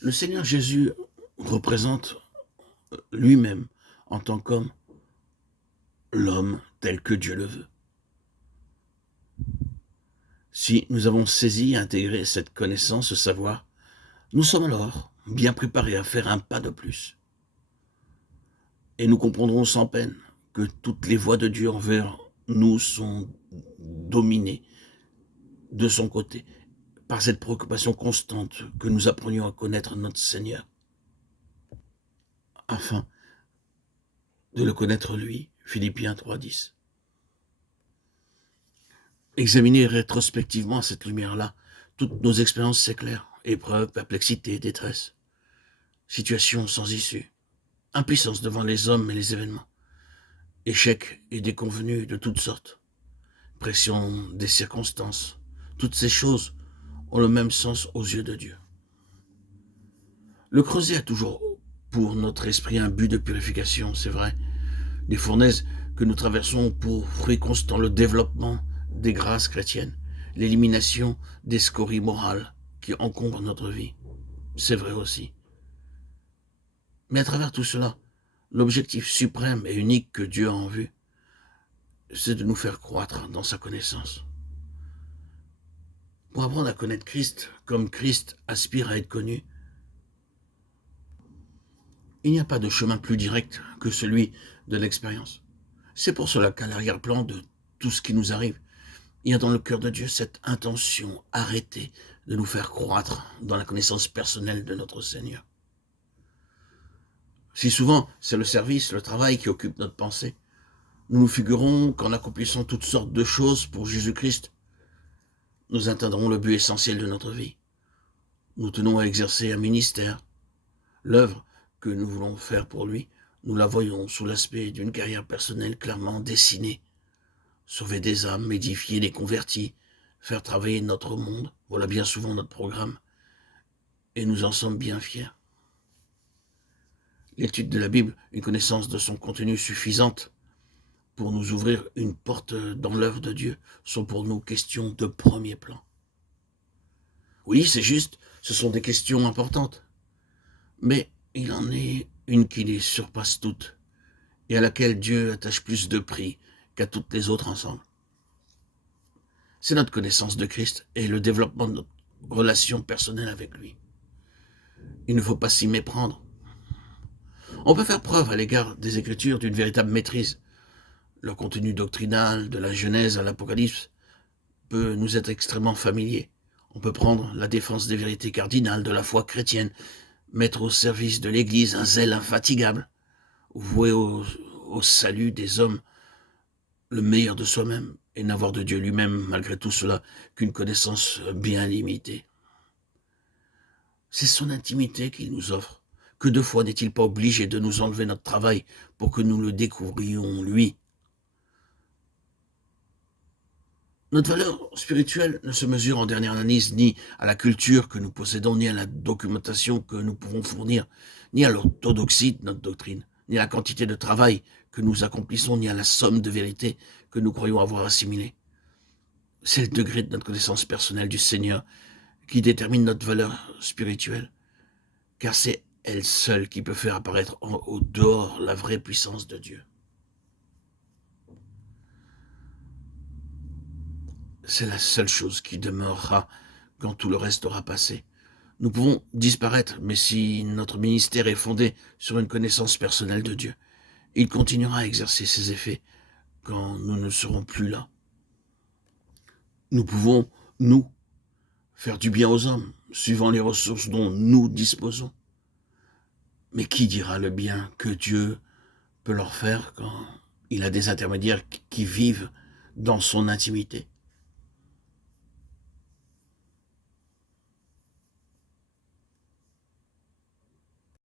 Le Seigneur Jésus représente lui-même en tant qu'homme, l'homme tel que Dieu le veut. Si nous avons saisi et intégré cette connaissance, ce savoir, nous sommes alors bien préparés à faire un pas de plus. Et nous comprendrons sans peine que toutes les voies de Dieu envers nous sont dominées de son côté par cette préoccupation constante que nous apprenions à connaître notre Seigneur, afin de le connaître lui. Philippiens 3,10. Examiner rétrospectivement à cette lumière-là toutes nos expériences s'éclairent, épreuves, perplexité, détresse, situations sans issue, impuissance devant les hommes et les événements, échecs et déconvenus de toutes sortes, pression des circonstances, toutes ces choses ont le même sens aux yeux de Dieu. Le creuset a toujours pour notre esprit un but de purification, c'est vrai. Les fournaises que nous traversons pour fruit constant le développement des grâces chrétiennes, l'élimination des scories morales qui encombrent notre vie. C'est vrai aussi. Mais à travers tout cela, l'objectif suprême et unique que Dieu a en vue, c'est de nous faire croître dans sa connaissance. Pour apprendre à connaître Christ comme Christ aspire à être connu, il n'y a pas de chemin plus direct que celui de l'expérience. C'est pour cela qu'à l'arrière-plan de tout ce qui nous arrive, il y a dans le cœur de Dieu cette intention arrêtée de nous faire croître dans la connaissance personnelle de notre Seigneur. Si souvent c'est le service, le travail qui occupe notre pensée, nous nous figurons qu'en accomplissant toutes sortes de choses pour Jésus-Christ, nous atteindrons le but essentiel de notre vie. Nous tenons à exercer un ministère. L'œuvre que nous voulons faire pour lui, nous la voyons sous l'aspect d'une carrière personnelle clairement dessinée. Sauver des âmes, édifier les convertis, faire travailler notre monde, voilà bien souvent notre programme. Et nous en sommes bien fiers. L'étude de la Bible, une connaissance de son contenu suffisante pour nous ouvrir une porte dans l'œuvre de Dieu, sont pour nous questions de premier plan. Oui, c'est juste, ce sont des questions importantes. Mais il en est une qui les surpasse toutes, et à laquelle Dieu attache plus de prix qu'à toutes les autres ensemble. C'est notre connaissance de Christ et le développement de notre relation personnelle avec lui. Il ne faut pas s'y méprendre. On peut faire preuve à l'égard des Écritures d'une véritable maîtrise. Leur contenu doctrinal, de la Genèse à l'Apocalypse, peut nous être extrêmement familier. On peut prendre la défense des vérités cardinales de la foi chrétienne, mettre au service de l'Église un zèle infatigable, vouer au salut des hommes le meilleur de soi-même, et n'avoir de Dieu lui-même, malgré tout cela, qu'une connaissance bien limitée. C'est son intimité qu'il nous offre. Que de fois n'est-il pas obligé de nous enlever notre travail pour que nous le découvrions, lui? Notre valeur spirituelle ne se mesure en dernière analyse ni à la culture que nous possédons, ni à la documentation que nous pouvons fournir, ni à l'orthodoxie de notre doctrine, ni à la quantité de travail que nous accomplissons, ni à la somme de vérités que nous croyons avoir assimilées. C'est le degré de notre connaissance personnelle du Seigneur qui détermine notre valeur spirituelle, car c'est elle seule qui peut faire apparaître au dehors la vraie puissance de Dieu. C'est la seule chose qui demeurera quand tout le reste aura passé. Nous pouvons disparaître, mais si notre ministère est fondé sur une connaissance personnelle de Dieu, il continuera à exercer ses effets quand nous ne serons plus là. Nous pouvons, nous, faire du bien aux hommes, suivant les ressources dont nous disposons. Mais qui dira le bien que Dieu peut leur faire quand il a des intermédiaires qui vivent dans son intimité?